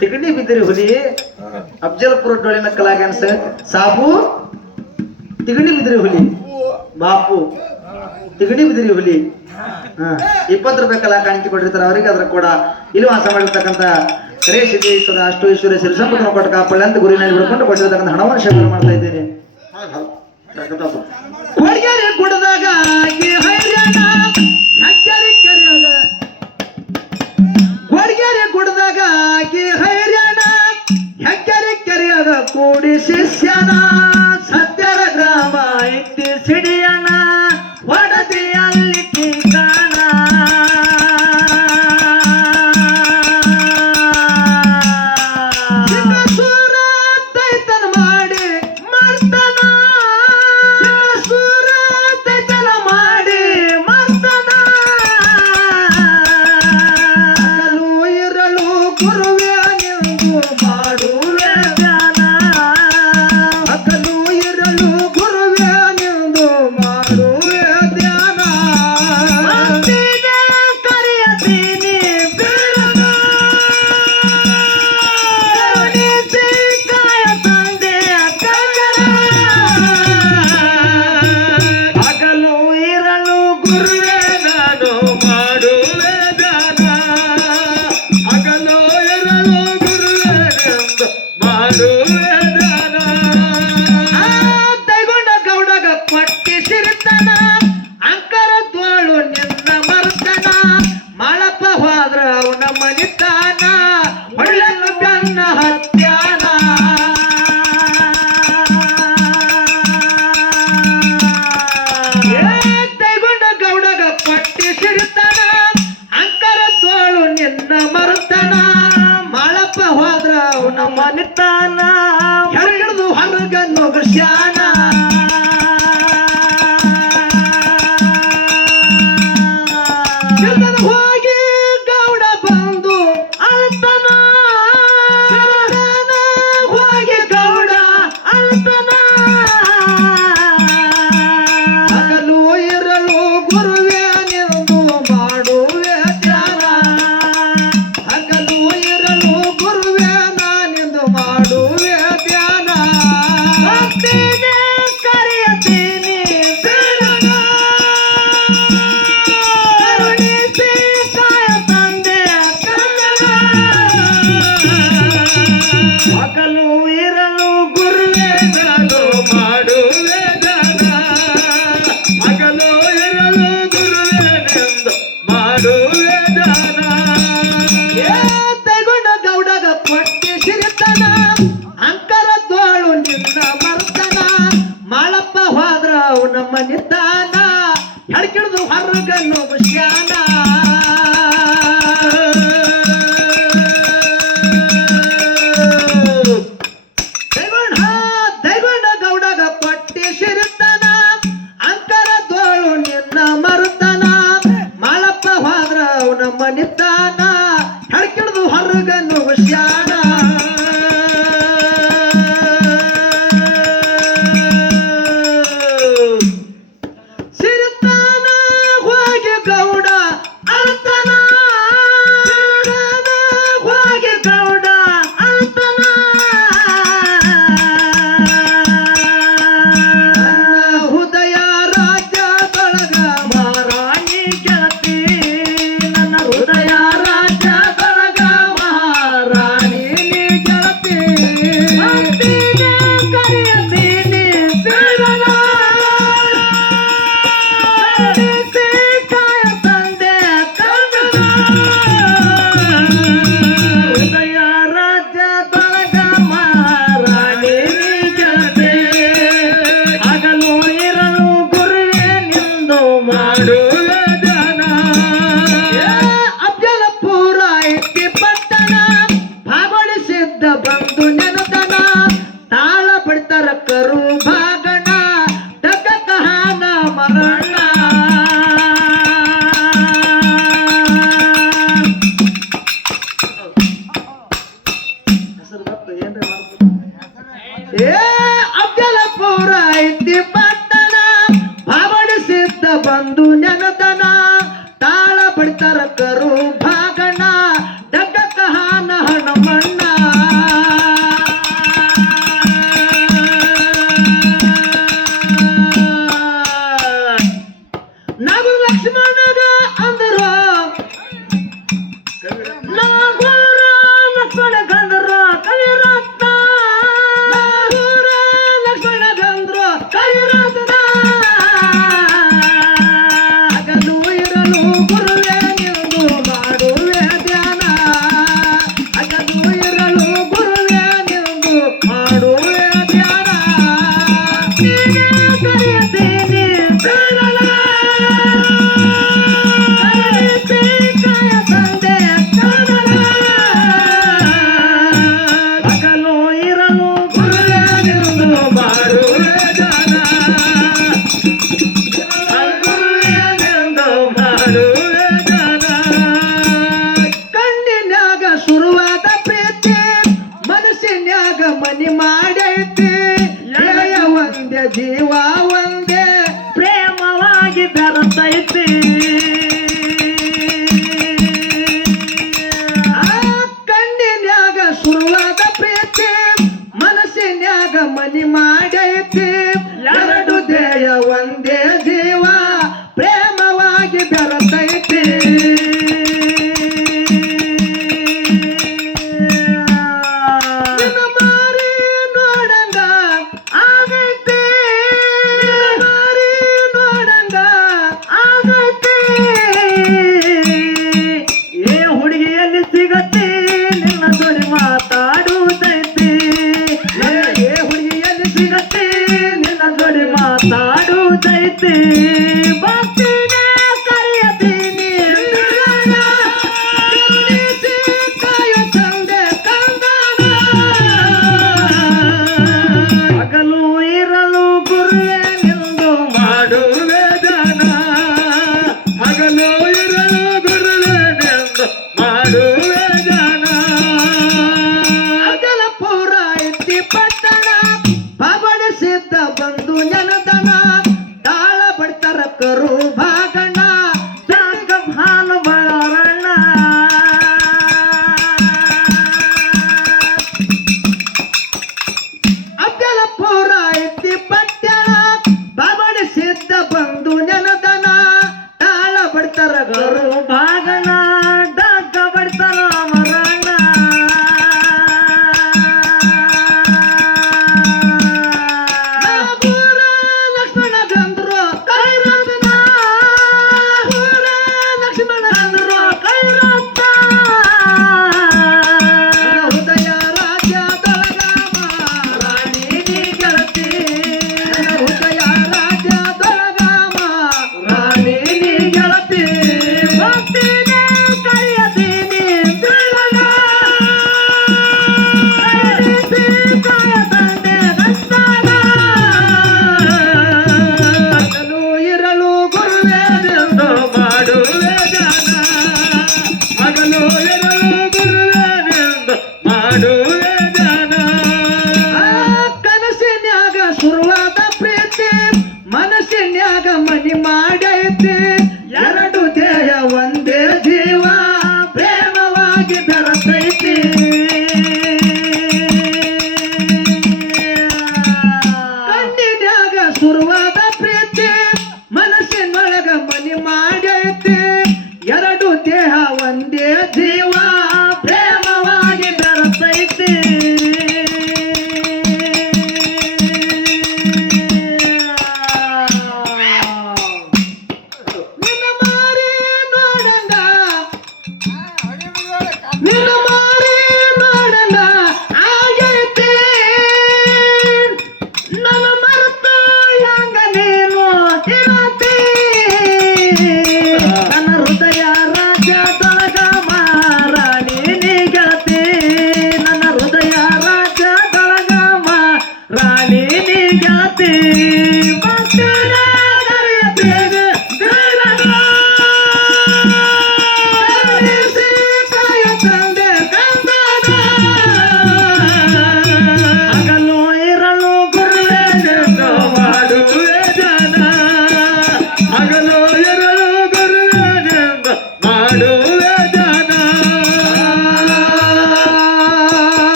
ತಿಗಣಿ ಬಿದ್ದಿರಿ ಹುಲಿ. ಅಫಜಲ್ಪುರ ಡೊಳಿನ ಕಲಾಗ್ಯಾನ್ಸ ಸಾಬು. ತಿಗಣಿ ಬಿದ್ದಿರಿ ಹುಲಿ. ಬಾಪು. ತಿಗಡಿ ಬಿದ್ದಿರಿ ಹುಲಿ. ಹಾ, ಇಪ್ಪತ್ತು ರೂಪಾಯಿ ಕಲಾ ಕಾಣಿಕೆ ಕೊಟ್ಟಿರ್ತಾರೆ ಅವರಿಗೆ, ಅದ್ರ ಕೂಡ ಇಲ್ಲಿ ವಾಸ ಮಾಡಿರ್ತಕ್ಕಂಥ ಅಷ್ಟು ಸಿದ್ದೇಶ್ವರ ಸಿರಿ ಸಿರಿಸಂಪುರ ಕೊಟ್ಟ ಕಾಪಳ್ಳ ಅಂತ ಗುರಿನಲ್ಲಿ ಬಿಡ್ಕೊಂಡು ಕೊಟ್ಟಿರ್ತಕ್ಕಂಥ ಹಣವನ್ನು ಶೇಖರ ಮಾಡ್ತಾ ಇದ್ದೇನೆ. ಕೊಡದಾಗ ಕೂಡಿ ಶಿಷ್ಯನ ಸತ್ಯರ ಗ್ರಾಮ ಎತ್ತಿ ಸಿಡಿ What's was young.